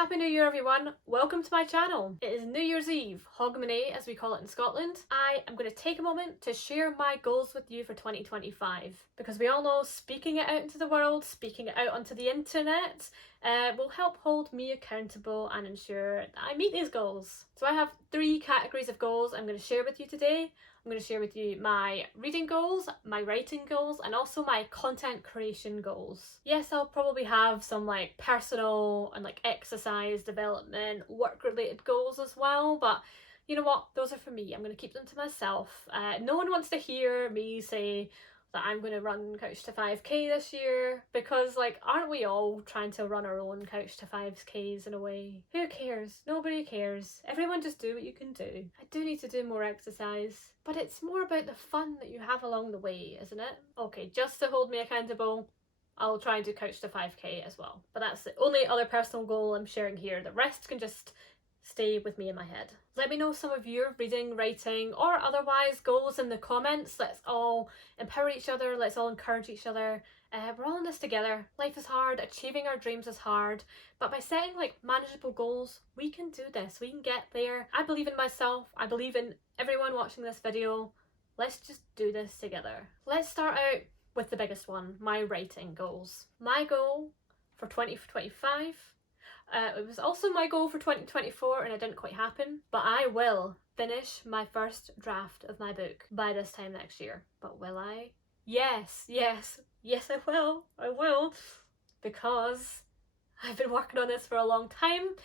Happy New Year everyone, welcome to my channel. It is New Year's Eve, Hogmanay as we call it in Scotland. I am going to take a moment to share my goals with you for 2025 because we all know speaking it out into the world, speaking it out onto the internet will help hold me accountable and ensure that I meet these goals. So I have 3 categories of goals I'm going to share with you today. I'm going to share with you my reading goals, my writing goals, and also my content creation goals. Yes, I'll probably have some like personal and like exercise development, work related goals as well, but you know what, those are for me. I'm going to keep them to myself. No one wants to hear me say that I'm going to run Couch to 5k this year because like aren't we all trying to run our own Couch to 5k's in a way? Who cares? Nobody cares. Everyone just do what you can do. I do need to do more exercise, but it's more about the fun that you have along the way, isn't it? Okay, just to hold me accountable, I'll try and do Couch to 5k as well. But that's the only other personal goal I'm sharing here. The rest can just stay with me in my head. Let me know some of your reading, writing, or otherwise goals in the comments. Let's all empower each other. Let's all encourage each other. We're all in this together. Life is hard. Achieving our dreams is hard. But by setting like manageable goals, we can do this. We can get there. I believe in myself. I believe in everyone watching this video. Let's just do this together. Let's start out with the biggest one, my writing goals. My goal for 2025, it was also my goal for 2024 and it didn't quite happen, but I will finish my first draft of my book by this time next year. But will I? Yes, I will, because I've been working on this for a long time.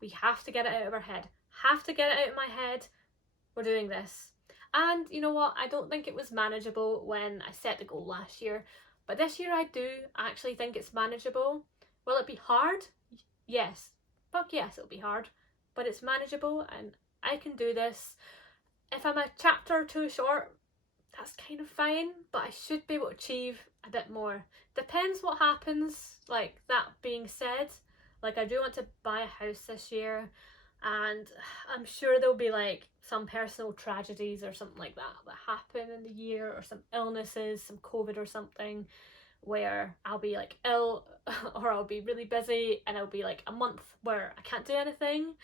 We have to get it out of our head. Have to get it out of my head. We're doing this. And you know what? I don't think it was manageable when I set the goal last year, but this year I do actually think it's manageable. Will it be hard? Yes. Fuck yes, it'll be hard, but it's manageable and I can do this. If I'm a chapter or 2 short, that's kind of fine, but I should be able to achieve a bit more. Depends what happens. Like, that being said, like I do want to buy a house this year, and I'm sure there'll be like some personal tragedies or something like that that happen in the year, or some illnesses, some COVID or something, where I'll be like ill or I'll be really busy and it'll be like a month where I can't do anything.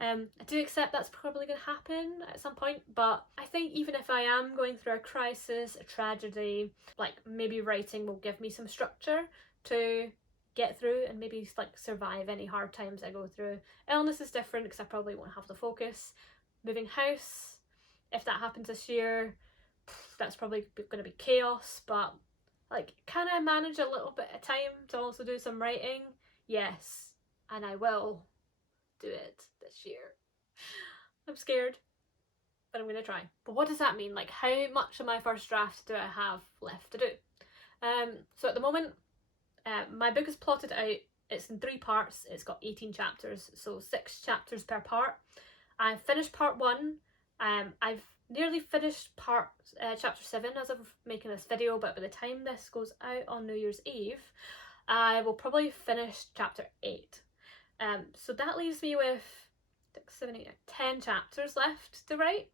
I do accept that's probably going to happen at some point, but I think even if I am going through a crisis, a tragedy, like maybe writing will give me some structure to get through and maybe like survive any hard times I go through. Illness is different because I probably won't have the focus. Moving house, if that happens this year, that's probably going to be chaos, but like, can I manage a little bit of time to also do some writing? Yes, and I will do it this year. I'm scared, but I'm going to try. But what does that mean? Like, how much of my first draft do I have left to do? So at the moment, my book is plotted out. It's in 3 parts. It's got 18 chapters, so 6 chapters per part. I've finished part 1. I've nearly finished chapter 7 as of making this video, but by the time this goes out on New Year's Eve, I will probably finish chapter 8. So that leaves me with 6, 7, 8, 10 chapters left to write,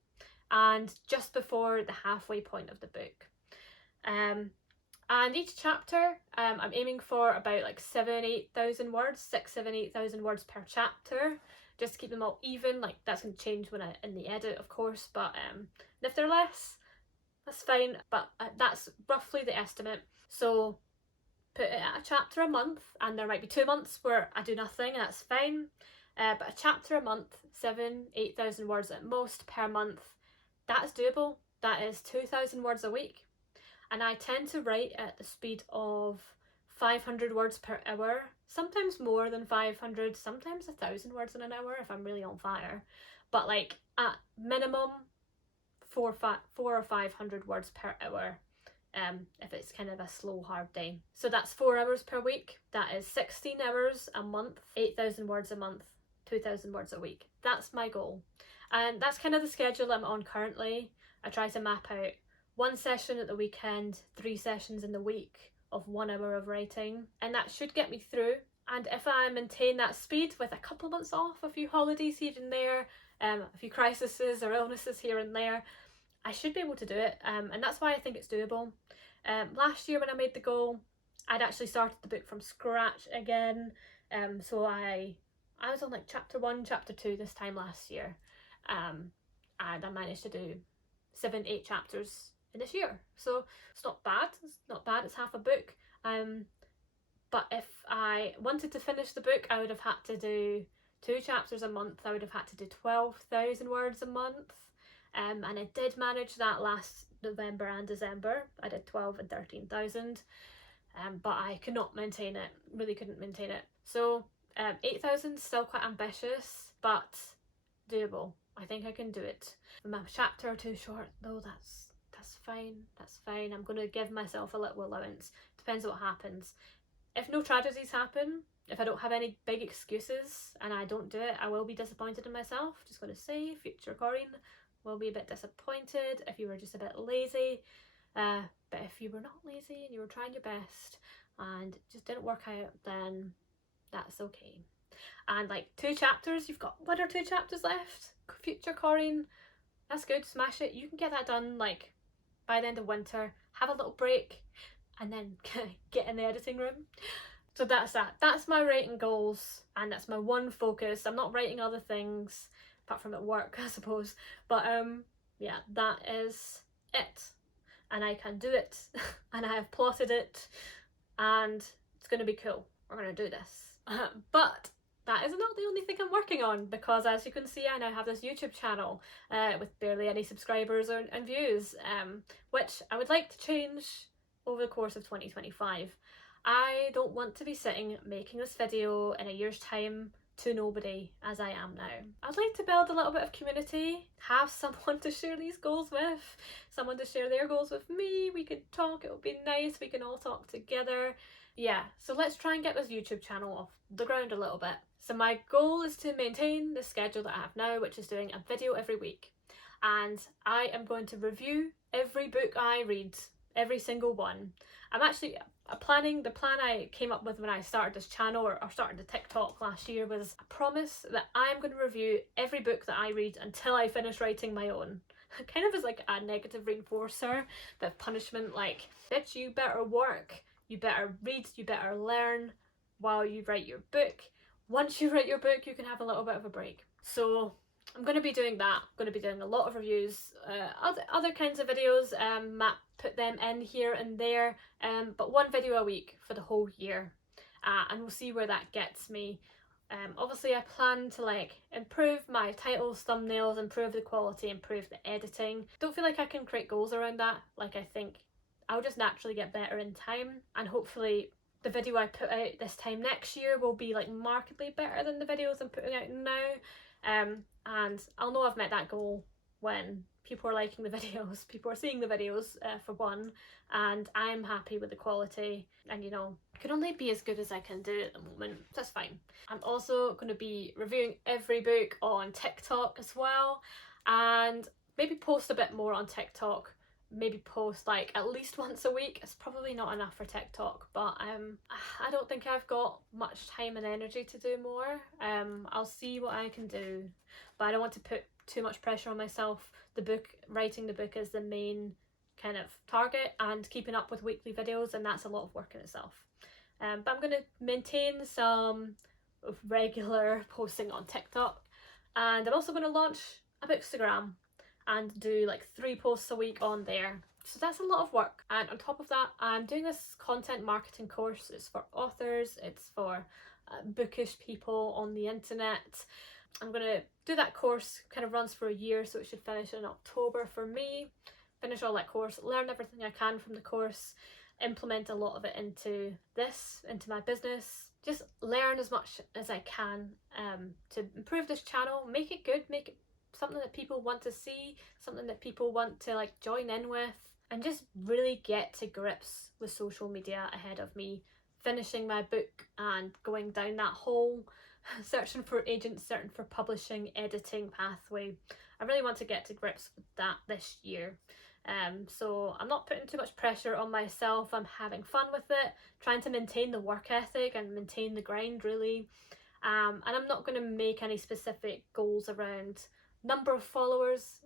and just before the halfway point of the book. And each chapter, I'm aiming for about like 7,000-8,000 words, 6,000-8,000 words per chapter, just to keep them all even. Like, that's going to change when in the edit, of course, but if they're less, that's fine, but that's roughly the estimate. So put it at a chapter a month, and there might be 2 months where I do nothing, and that's fine, but a chapter a month, 7,000-8,000 words at most per month, that's doable. That is 2,000 words a week, and I tend to write at the speed of 500 words per hour, sometimes more than 500, sometimes 1,000 words in an hour if I'm really on fire, but like at minimum 400 or 500 words per hour if it's kind of a slow hard day. So that's 4 hours per week. That is 16 hours a month, 8,000 words a month, 2,000 words a week. That's my goal, and that's kind of the schedule I'm on currently. I try to map out 1 session at the weekend, 3 sessions in the week of 1 hour of writing, and that should get me through. And if I maintain that speed with a couple of months off, a few holidays here and there, a few crises or illnesses here and there, I should be able to do it, and that's why I think it's doable. Last year when I made the goal, I'd actually started the book from scratch again, so I I was on like chapter 1, chapter 2 this time last year, and I managed to do 7-8 chapters in this year, so it's not bad. It's half a book. But if I wanted to finish the book, I would have had to do 2 chapters a month. I would have had to do 12,000 words a month, and I did manage that last November and December. I did 12 and 13,000, but I could not maintain it, really couldn't maintain it. So 8,000 is still quite ambitious, but doable. I think I can do it. I'm a chapter or 2 short though. That's fine. I'm going to give myself a little allowance. Depends what happens. If no tragedies happen, if I don't have any big excuses and I don't do it, I will be disappointed in myself. Just going to say, future Corinne will be a bit disappointed if you were just a bit lazy. But if you were not lazy and you were trying your best and it just didn't work out, then that's okay. And like 2 chapters, you've got 1 or 2 chapters left. Future Corinne, that's good, smash it. You can get that done like by the end of winter, have a little break, and then get in the editing room. So that's that. That's my writing goals, and that's my one focus. I'm not writing other things apart from at work, I suppose. But yeah, that is it. And I can do it, and I have plotted it, and it's going to be cool. We're going to do this. But that is not the only thing I'm working on, because as you can see, I now have this YouTube channel with barely any subscribers and views, which I would like to change over the course of 2025. I don't want to be sitting making this video in a year's time to nobody as I am now. I'd like to build a little bit of community, have someone to share these goals with, someone to share their goals with me. We could talk, it would be nice, we can all talk together. Yeah, so let's try and get this YouTube channel off the ground a little bit. So my goal is to maintain the schedule that I have now, which is doing a video every week. And I am going to review every book I read, every single one. I'm actually the plan I came up with when I started this channel or started the TikTok last year was a promise that I'm going to review every book that I read until I finish writing my own. Kind of as like a negative reinforcer, bit of punishment, like, bitch, you better work, you better read, you better learn while you write your book. Once you write your book, you can have a little bit of a break. So I'm going to be doing that. I'm going to be doing a lot of reviews, other kinds of videos. Matt put them in here and there, but 1 video a week for the whole year, and we'll see where that gets me. Obviously I plan to like improve my titles, thumbnails, improve the quality, improve the editing. Don't feel like I can create goals around that. Like, I think I'll just naturally get better in time, and hopefully the video I put out this time next year will be like markedly better than the videos I'm putting out now. And I'll know I've met that goal when people are liking the videos, people are seeing the videos for one, and I'm happy with the quality, and you know, I can only be as good as I can do at the moment. That's fine. I'm also going to be reviewing every book on TikTok as well, and maybe post a bit more on TikTok. Maybe post like at least once a week. It's probably not enough for TikTok, but I don't think I've got much time and energy to do more. I'll see what I can do, but I don't want to put too much pressure on myself. Writing the book is the main kind of target, and keeping up with weekly videos, and that's a lot of work in itself. But I'm going to maintain some regular posting on TikTok, and I'm also going to launch a Bookstagram and do like 3 posts a week on there. So that's a lot of work. And on top of that, I'm doing this content marketing course. It's for authors, it's for bookish people on the internet. I'm going to do that course, kind of runs for a year, so it should finish in October for me. Finish all that course, learn everything I can from the course, implement a lot of it into my business. Just learn as much as I can to improve this channel, make it good, make it something that people want to see, something that people want to like join in with, and just really get to grips with social media ahead of me finishing my book and going down that whole searching for agents, searching for publishing, editing pathway. I really want to get to grips with that this year. So I'm not putting too much pressure on myself. I'm having fun with it, trying to maintain the work ethic and maintain the grind really. And I'm not going to make any specific goals around number of followers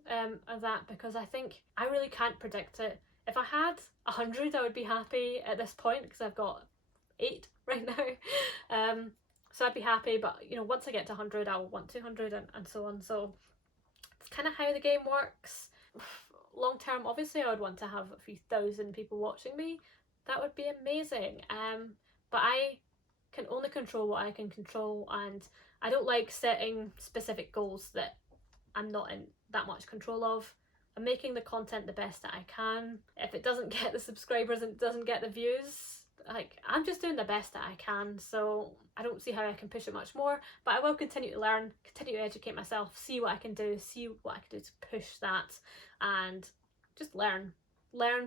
of that, because I think I really can't predict it. If I had 100, I would be happy at this point, because I've got 8 right now. So I'd be happy, but you know, once I get to 100, I'll want 200 and so on. So it's kind of how the game works. Long term, obviously, I would want to have a few thousand people watching me. That would be amazing. But I can only control what I can control, and I don't like setting specific goals that I'm not in that much control of. I'm making the content the best that I can. If it doesn't get the subscribers and it doesn't get the views, like, I'm just doing the best that I can, so I don't see how I can push it much more. But I will continue to learn, continue to educate myself, see what I can do, see what I can do to push that, and just learn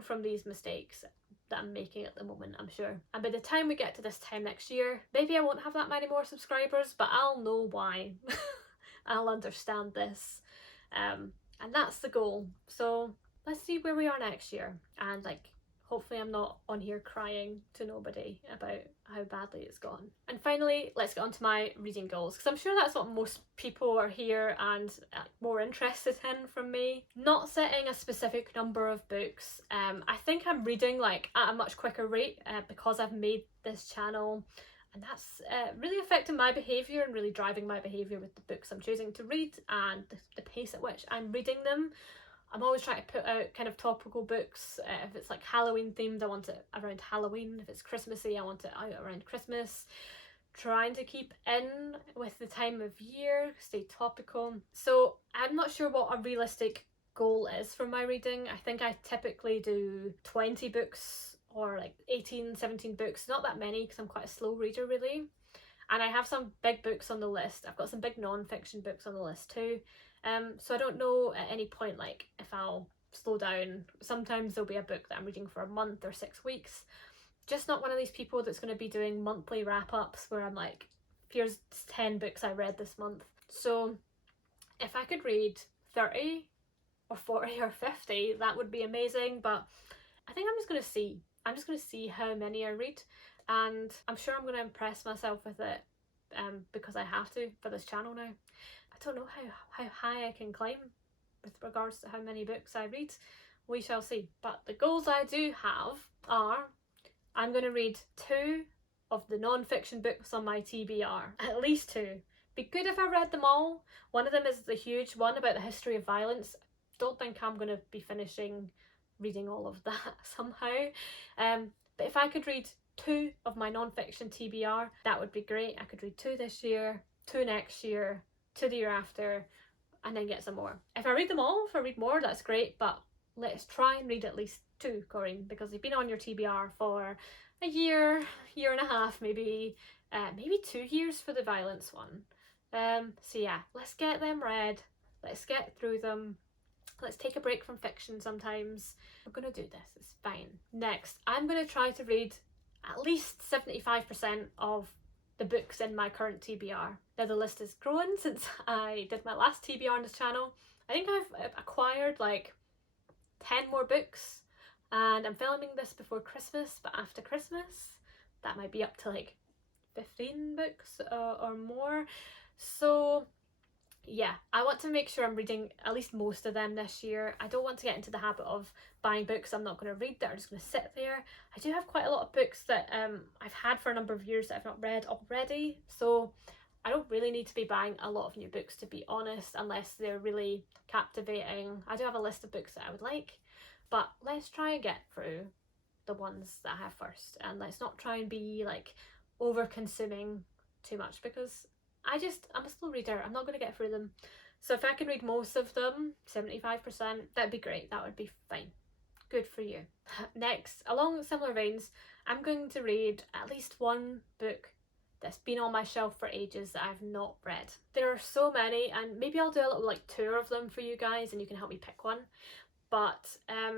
from these mistakes that I'm making at the moment, I'm sure. And by the time we get to this time next year, maybe I won't have that many more subscribers, but I'll know why. I'll understand this. And that's the goal. So let's see where we are next year. And like, hopefully I'm not on here crying to nobody about how badly it's gone. And finally, let's get on to my reading goals, because I'm sure that's what most people are here and more interested in from me. Not setting a specific number of books. I think I'm reading like at a much quicker rate because I've made this channel, and that's really affecting my behaviour and really driving my behaviour with the books I'm choosing to read and the pace at which I'm reading them. I'm always trying to put out kind of topical books. If it's like Halloween themed, I want it around Halloween. If it's Christmassy, I want it out around Christmas. Trying to keep in with the time of year, stay topical. So I'm not sure what a realistic goal is for my reading. I think I typically do 20 books or like 18, 17 books. Not that many because I'm quite a slow reader really. And I have some big books on the list. I've got some big non-fiction books on the list too. So I don't know at any point like if I'll slow down. Sometimes there'll be a book that I'm reading for a month or 6 weeks. Just not one of these people that's going to be doing monthly wrap-ups where I'm like, here's 10 books I read this month. So if I could read 30 or 40 or 50, that would be amazing. But I think I'm just going to see. I'm just going to see how many I read, and I'm sure I'm going to impress myself with it because I have to for this channel now. I don't know how high I can climb with regards to how many books I read. We shall see. But the goals I do have are, I'm going to read 2 of the non-fiction books on my TBR. At least 2. Be good if I read them all. One of them is the huge one about the history of violence. Don't think I'm going to be finishing reading all of that somehow. But if I could read 2 of my non-fiction TBR, that would be great. I could read 2 this year, 2 next year, 2 the year after, and then get some more. If I read them all, if I read more, that's great, but let's try and read at least 2, Corinne, because you've been on your TBR for a year, year and a half, maybe 2 years for the violence one. So yeah, let's get them read, let's get through them, let's take a break from fiction sometimes. We're gonna do this, it's fine. Next, I'm gonna try to read at least 75% of the books in my current TBR. Now the list has grown since I did my last TBR on this channel. I think I've acquired like 10 more books, and I'm filming this before Christmas, but after Christmas that might be up to like 15 books or more. So yeah, I want to make sure I'm reading at least most of them this year. I don't want to get into the habit of buying books I'm not going to read that are just going to sit there. I do have quite a lot of books that I've had for a number of years that I've not read already, so I don't really need to be buying a lot of new books, to be honest, unless they're really captivating. I do have a list of books that I would like, but let's try and get through the ones that I have first, and let's not try and be like over consuming too much, because I'm a slow reader. I'm not going to get through them. So if I can read most of them, 75%, that'd be great. That would be fine. Good for you. Next, along similar veins, I'm going to read at least 1 book that's been on my shelf for ages that I've not read. There are so many, and maybe I'll do a little like tour of them for you guys and you can help me pick one. But I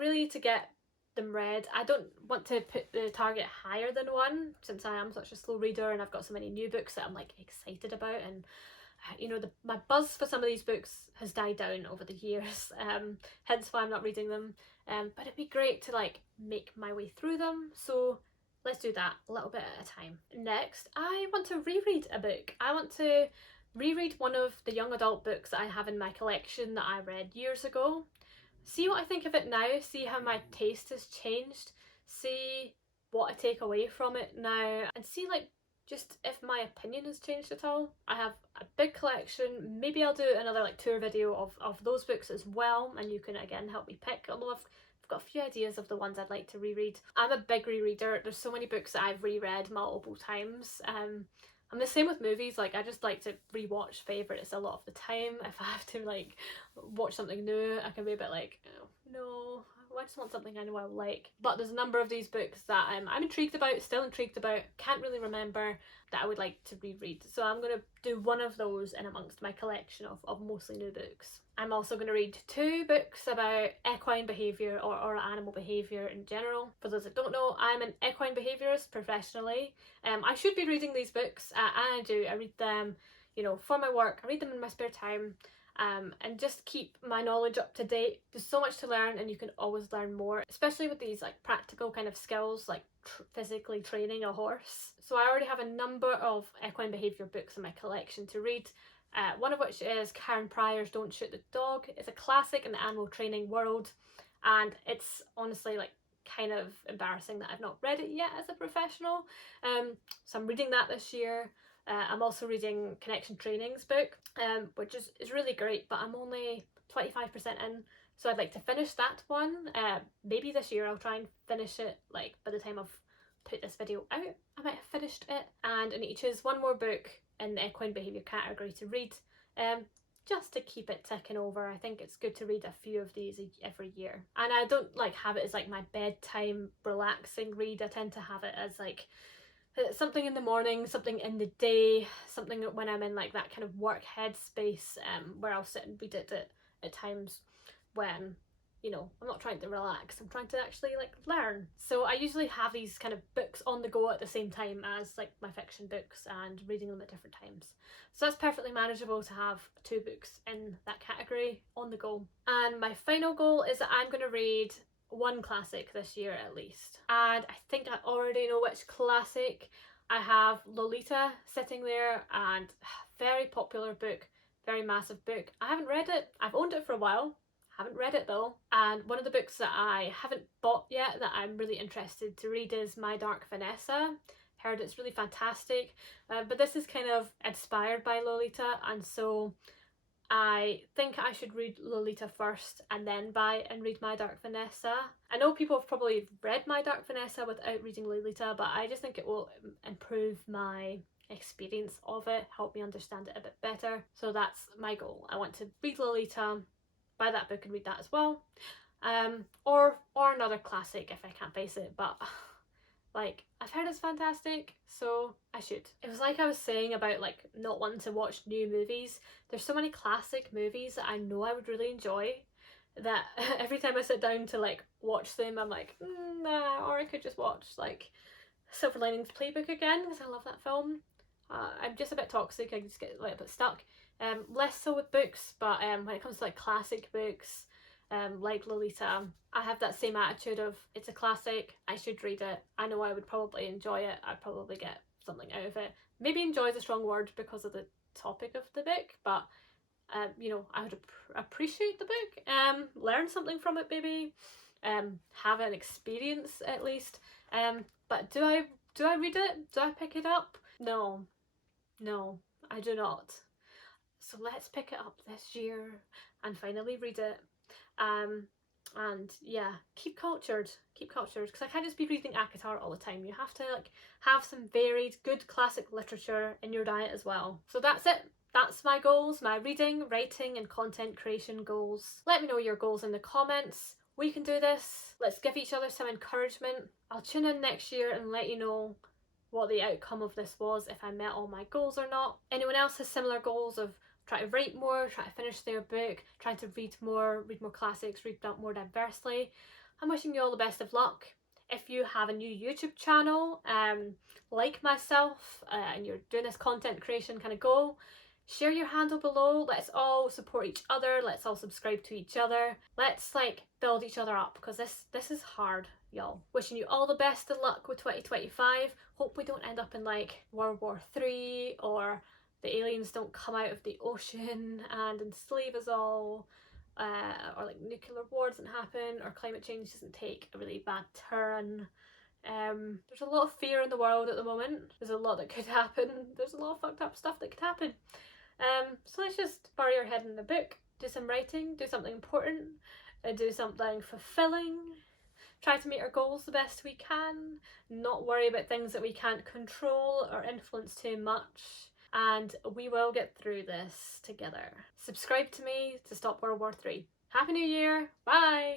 really need to get them read. I don't want to put the target higher than 1 since I am such a slow reader and I've got so many new books that I'm like excited about, and you know, my buzz for some of these books has died down over the years, hence why I'm not reading them, but it'd be great to like make my way through them, so let's do that a little bit at a time. Next, I want to reread a book. I want to reread one of the young adult books that I have in my collection that I read years ago. See what I think of it now, see how my taste has changed, see what I take away from it now, and see like just if my opinion has changed at all. I have a big collection. Maybe I'll do another like tour video of those books as well, and you can again help me pick, although I've got a few ideas of the ones I'd like to reread. I'm a big rereader. There's so many books that I've reread multiple times. I'm the same with movies. Like, I just like to rewatch favourites a lot of the time. If I have to like watch something new, I can be a bit like, oh, no, I just want something I know I will like. But there's a number of these books that I'm intrigued about, still intrigued about, can't really remember, that I would like to reread. So I'm going to do one of those in amongst my collection of mostly new books. I'm also going to read 2 books about equine behaviour or animal behaviour in general. For those that don't know, I'm an equine behaviourist professionally. I should be reading these books, and I do. I read them, you know, for my work. I read them in my spare time. And just keep my knowledge up to date. There's so much to learn, and you can always learn more, especially with these like practical kind of skills like physically training a horse. So I already have a number of equine behaviour books in my collection to read. One of which is Karen Pryor's Don't Shoot the Dog. It's a classic in the animal training world, and it's honestly like kind of embarrassing that I've not read it yet as a professional. So I'm reading that this year. I'm also reading Connection Training's book, which is really great, but I'm only 25% in, so I'd like to finish that one. Maybe this year I'll try and finish it, like by the time I've put this video out, I might have finished it. And I need to choose one more book in the equine behaviour category to read, just to keep it ticking over. I think it's good to read a few of these every year. And I don't like have it as like my bedtime relaxing read. I tend to have it as like something in the morning, something in the day, something when I'm in like that kind of work headspace, where I'll sit and read it at times when, you know, I'm not trying to relax, I'm trying to actually like learn. So I usually have these kind of books on the go at the same time as like my fiction books and reading them at different times. So that's perfectly manageable to have 2 books in that category on the go. And my final goal is that I'm going to read 1 classic this year at least. And I think I already know which classic. I have Lolita sitting there, and very popular book, very massive book. I haven't read it. I've owned it for a while. Haven't read it though. And one of the books that I haven't bought yet that I'm really interested to read is My Dark Vanessa. Heard it's really fantastic, but this is kind of inspired by Lolita, and so I think I should read Lolita first and then buy and read My Dark Vanessa. I know people have probably read My Dark Vanessa without reading Lolita, but I just think it will improve my experience of it, help me understand it a bit better. So that's my goal. I want to read Lolita, buy that book and read that as well. Or another classic if I can't face it, but like, I've heard it's fantastic, so I should. It was like I was saying about like not wanting to watch new movies. There's so many classic movies that I know I would really enjoy that every time I sit down to like watch them, I'm like, nah, or I could just watch like Silver Linings Playbook again because I love that film. I'm just a bit toxic, I just get a little bit stuck. Less so with books, but when it comes to like classic books, like Lolita, I have that same attitude of it's a classic, I should read it, I know I would probably enjoy it, I'd probably get something out of it. Maybe enjoy is a strong word because of the topic of the book, but you know, I would appreciate the book, learn something from it maybe, have an experience at least. But do I read it? Do I pick it up? No, I do not. So let's pick it up this year and finally read it. And yeah, keep cultured, because I can't just be reading ACOTAR all the time. You have to like have some varied, good classic literature in your diet as well. So that's it. That's my goals, my reading, writing and content creation goals. Let me know your goals in the comments. We can do this. Let's give each other some encouragement. I'll tune in next year and let you know what the outcome of this was, if I met all my goals or not. Anyone else has similar goals of try to write more, try to finish their book, trying to read more classics, read more diversely? I'm wishing you all the best of luck. If you have a new YouTube channel, like myself, and you're doing this content creation kind of goal, share your handle below. Let's all support each other. Let's all subscribe to each other. Let's like build each other up, because this is hard, y'all. Wishing you all the best of luck with 2025. Hope we don't end up in like World War III, or the aliens don't come out of the ocean and enslave us all, or like nuclear war doesn't happen, or climate change doesn't take a really bad turn. There's a lot of fear in the world at the moment. There's a lot that could happen. There's a lot of fucked up stuff that could happen. So let's just bury our head in the book, do some writing, do something important, do something fulfilling, try to meet our goals the best we can, not worry about things that we can't control or influence too much, and we will get through this together. Subscribe to me to stop World War III. Happy New Year! Bye!